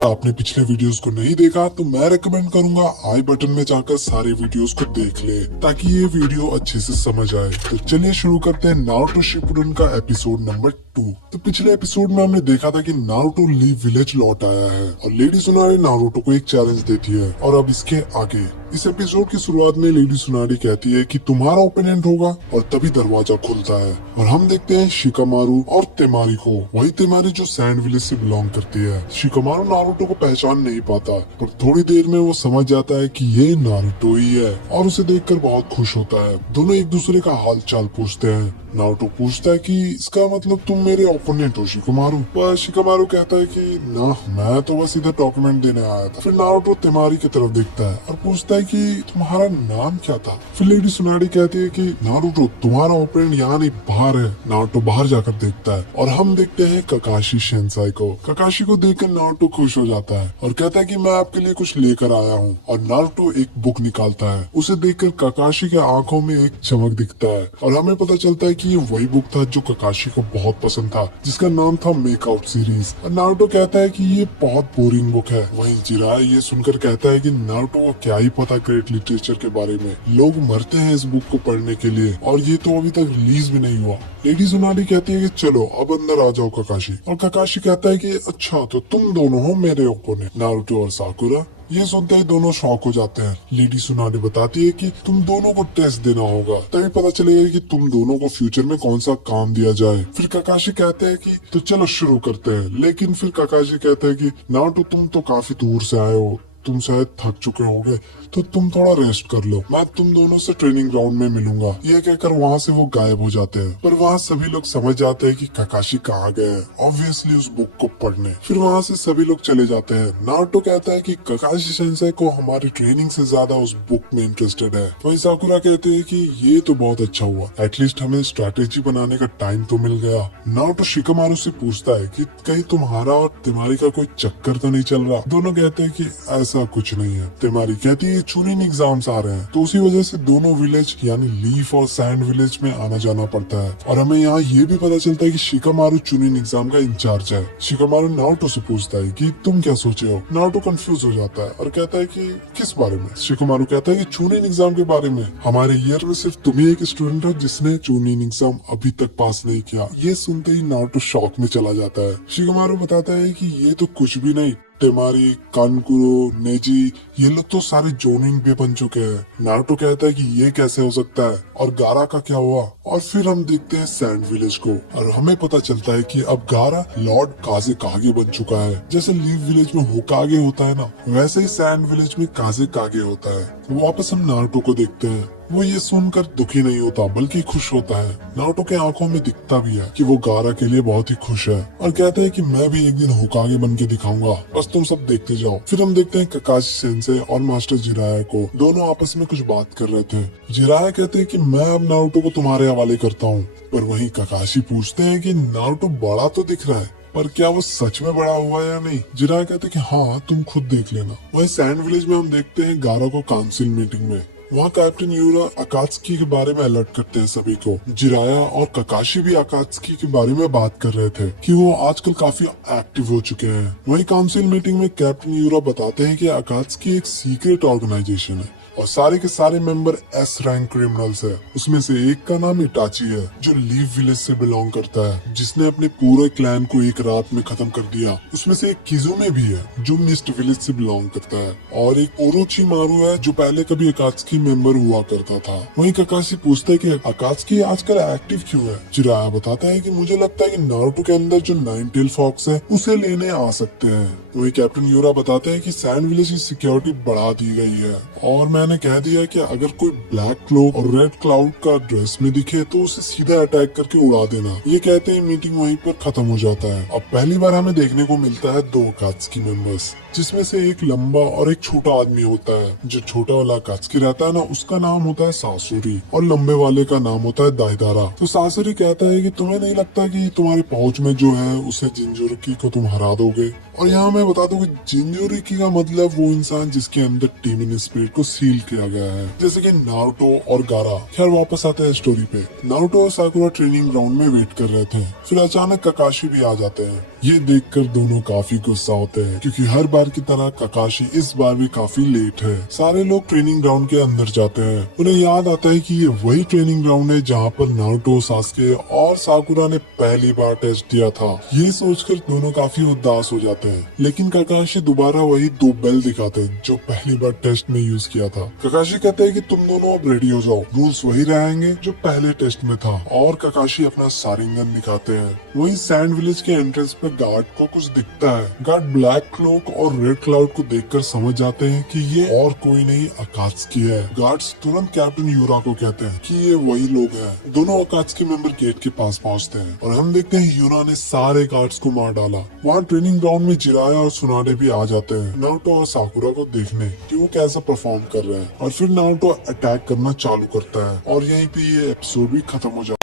आपने पिछले वीडियोस को नहीं देखा तो मैं रेकमेंड करूंगा आई बटन में जाकर सारे वीडियोस को देख ले ताकि ये वीडियो अच्छे से समझ आए। तो चलिए शुरू करते हैं नारुतो शिपुडन का एपिसोड नंबर 2। तो पिछले एपिसोड में हमने देखा था कि नारुतो लीफ विलेज लौट आया है और लेडी सुनारी नारुतो को एक चैलेंज देती है। और अब इसके आगे इस एपिसोड की शुरुआत में लेडी सुनारी कहती है कि तुम्हारा ओपोनेंट होगा और तभी दरवाजा खुलता है और हम देखते हैं शिकामारू और तेमारी को। वही तेमारी जो सैंड विलेज से बिलोंग करती है। शिकामारू नारुतो को पहचान नहीं पाता पर थोड़ी देर में वो समझ जाता है कि ये नारुतो ही है और उसे देखकर बहुत खुश होता है। दोनों एक दूसरे का हाल चाल पूछते हैं। नारुतो पूछता है कि इसका मतलब तुम मेरे ओपोनेंट हो शिकामारू। पर शिकामारू कहता है कि ना, मैं तो बस इधर डॉक्यूमेंट देने आया था। फिर नारुतो तेमारी की तरफ देखता है और पूछता है कि तुम्हारा नाम क्या था। फिर लेडी सुनारी कहती है कि नारुतो तुम्हारा ओपोनेंट यहाँ नहीं बाहर है। नारुतो बाहर जाकर देखता है और हम देखते हैं ककाशी सेंसाई को। ककाशी को देखकर नारुतो खुश हो जाता है और कहता है कि मैं आपके लिए कुछ लेकर आया हूँ। और नारुतो एक बुक निकालता है। उसे देखकर ककाशी के आंखों में एक चमक दिखता है और हमें पता चलता है कि ये वही बुक था जो ककाशी को बहुत पसंद था, जिसका नाम था मेकआउट सीरीज। और नारुतो कहता है कि ये बहुत बोरिंग बुक है। वहीं जिराया ये सुनकर कहता है कि नारुतो को क्या ही पता ग्रेट लिटरेचर के बारे में, लोग मरते हैं इस बुक को पढ़ने के लिए और ये तो अभी तक रिलीज भी नहीं हुआ। लेडी सुनारी कहती है कि चलो अब अंदर आ जाओ ककाशी। और ककाशी कहता है कि अच्छा तो तुम दोनों हो मेरे ओपोनेंट नारुतो और साकुरा। ये सुनते ही दोनों शॉक हो जाते हैं। लेडी सुनारी बताती है कि तुम दोनों को टेस्ट देना होगा तभी पता चलेगा कि तुम दोनों को फ्यूचर में कौन सा काम दिया जाए। फिर ककाशी कहते हैं कि तो चलो शुरू करते हैं। लेकिन फिर ककाशी कहते हैं कि नारुतो तुम तो काफी दूर से आए हो, तुम शायद थक चुके होगे तो तुम थोड़ा रेस्ट कर लो, मैं तुम दोनों से ट्रेनिंग ग्राउंड में मिलूंगा। ये कहकर वहाँ से वो गायब हो जाते हैं। पर वहाँ सभी लोग समझ जाते हैं कि ककाशी कहाँ गए हैं, ऑब्वियसली उस बुक को पढ़ने। फिर वहाँ से सभी लोग चले जाते हैं। नारुतो कहता है कि ककाशी सेंसेई को हमारी ट्रेनिंग से ज्यादा उस बुक में इंटरेस्टेड है। वही साकुरा कहते हैं कि ये तो बहुत अच्छा हुआ, एटलीस्ट हमें स्ट्रैटेजी बनाने का टाइम तो मिल गया। नारुतो शिकामारू से पूछता है कि कहीं तुम्हारा और तिमारी का कोई चक्कर तो नहीं चल रहा। दोनों कहते हैं कि ऐसा कुछ नहीं है। तिमारी कहती है चूनिंग एग्जाम्स आ रहे हैं तो उसी वजह से दोनों विलेज यानी लीफ और सैंड विलेज में आना जाना पड़ता है। और हमें यहाँ ये भी पता चलता है कि शिकामारू चूनिंग एग्जाम का इंचार्ज है। शिकामारू नारुतो से पूछता है कि तुम क्या सोचे हो। नारुतो कंफ्यूज हो जाता है और कहता है कि किस बारे में। शिकामारू कहता है कि चूनिंग एग्जाम के बारे में। हमारे ईयर में सिर्फ तुम ही एक स्टूडेंट हो जिसने चूनिंग एग्जाम अभी तक पास नहीं किया। ये सुनते ही नारुतो शॉक में चला जाता है। शिकामारू बताता है कि ये तो कुछ भी नहीं, तेमारी, कानकुरो, नेजी ये लोग तो सारे जोनिंग भी बन चुके हैं। नारुतो कहता है कि ये कैसे हो सकता है और गारा का क्या हुआ। और फिर हम देखते हैं सैंड विलेज को और हमें पता चलता है कि अब गारा लॉर्ड काजे कागे बन चुका है। जैसे लीफ विलेज में होकागे होता है ना, वैसे ही सैंड विलेज में काजे कागे होता है। वापस हम नारुतो को देखते हैं। वो ये सुनकर दुखी नहीं होता बल्कि खुश होता है। नारुतो के आंखों में दिखता भी है कि वो गारा के लिए बहुत ही खुश है और कहता है कि मैं भी एक दिन होकागे बन के दिखाऊंगा, बस तुम सब देखते जाओ। फिर हम देखते हैं ककाशी सेंसेई और मास्टर जिराया को। दोनों आपस में कुछ बात कर रहे थे। जिराया कहते हैं कि मैं अब नारुतो को तुम्हारे हवाले करता हूँ। पर वहीं ककाशी पूछते हैं कि नारुतो बड़ा तो दिख रहा है पर क्या वो सच में बड़ा हुआ या नहीं। जिराया कहते हैं कि हाँ तुम खुद देख लेना। वहीं सैंड विलेज में हम देखते हैं गारा को काउंसिल मीटिंग में। वहाँ कैप्टन यूरा अकात्सुकी के बारे में अलर्ट करते हैं सभी को। जिराया और ककाशी भी अकात्सुकी के बारे में बात कर रहे थे कि वो आजकल काफी एक्टिव हो चुके हैं। वहीं काउंसिल मीटिंग में कैप्टन यूरा बताते हैं कि अकात्सुकी एक सीक्रेट ऑर्गेनाइजेशन है और सारे के सारे मेंबर एस रैंक क्रिमिनल्स है। उसमें से एक का नाम इटाची है जो लीफ विलेज से बिलोंग करता है, जिसने अपने पूरे क्लैन को एक रात में खत्म कर दिया। उसमें से एक किजुमे भी है जो मिस्ट विलेज से बिलोंग करता है और एक ओरोचिमारू है जो पहले कभी अकात्सुकी मेंबर हुआ करता था। वहीं ककाशी पूछता है कि अकात्सुकी आजकल एक्टिव क्यों है। जिराया बताता है कि मुझे लगता है कि नारुतो के अंदर जो नाइन टेल फॉक्स है उसे लेने आ सकते हैं। वहीं कैप्टन यूरा बताते हैं कि सैंड विलेज की सिक्योरिटी बढ़ा दी गई है और मैंने कह दिया कि अगर कोई ब्लैक क्लोक और रेड क्लाउड का ड्रेस में दिखे तो उसे सीधा अटैक करके उड़ा देना। ये कहते हैं मीटिंग वहीं पर खत्म हो जाता है। अब पहली बार हमें देखने को मिलता है दो अकात्सुकी मेंबर्स। जिसमें से एक लंबा और एक छोटा आदमी होता है। जो छोटा वाला अकात्सुकी रहता है ना, उसका नाम होता है सासुरी और लंबे वाले का नाम होता है दाइदारा। तो सासुरी कहता है कि तुम्हें नहीं लगता कि तुम्हारी पहुंच में जो है उसे जिंजुरुकी को तुम हरा दोगे। और यहाँ मैं बता दूं कि जिंजुरुकी का मतलब वो इंसान जिसके अंदर टीमन स्पिरिट को सील किया गया है, जैसे कि नारुतो और गारा। खैर वापस आते हैं स्टोरी पे। नारुतो और साकुरा ट्रेनिंग ग्राउंड में वेट कर रहे थे, फिर अचानक ककाशी भी आ जाते हैं। ये देखकर दोनों काफी गुस्सा होते हैं क्योंकि हर बार की तरह ककाशी इस बार भी काफी लेट है। सारे लोग ट्रेनिंग ग्राउंड के अंदर जाते हैं। उन्हें याद आता है कि ये वही ट्रेनिंग ग्राउंड है जहाँ पर नारुतो, सास्के और साकुरा ने पहली बार टेस्ट दिया था। ये सोचकर दोनों काफी उदास हो जाते हैं, लेकिन ककाशी दोबारा वही 2 बेल दिखाते हैं जो पहली बार टेस्ट में यूज किया था। ककाशी कहते हैं कि तुम दोनों अब रेडी हो जाओ, रूल्स वही रहेंगे जो पहले टेस्ट में था। और ककाशी अपना सारिंगन दिखाते हैं। वही सैंड विलेज के एंट्रेंस पे गार्ड को कुछ दिखता है। गार्ड ब्लैक क्लोक और रेड क्लाउड को देखकर समझ जाते हैं कि ये और कोई नहीं अकात्सुकी है। गार्ड्स तुरंत कैप्टन यूरा को कहते हैं कि ये वही लोग हैं। दोनों अकात्सुकी मेंबर गेट के पास पहुंचते हैं और हम देखते हैं यूरा ने सारे गार्ड्स को मार डाला। वहाँ ट्रेनिंग ग्राउंड में जिराया और सुनाडे भी आ जाते हैं नारुतो और साकुरा को देखने कि वो कैसा परफॉर्म कर रहे हैं। और फिर नारुतो अटैक करना चालू करता है और यहीं पे ये एपिसोड भी खत्म हो जाता है।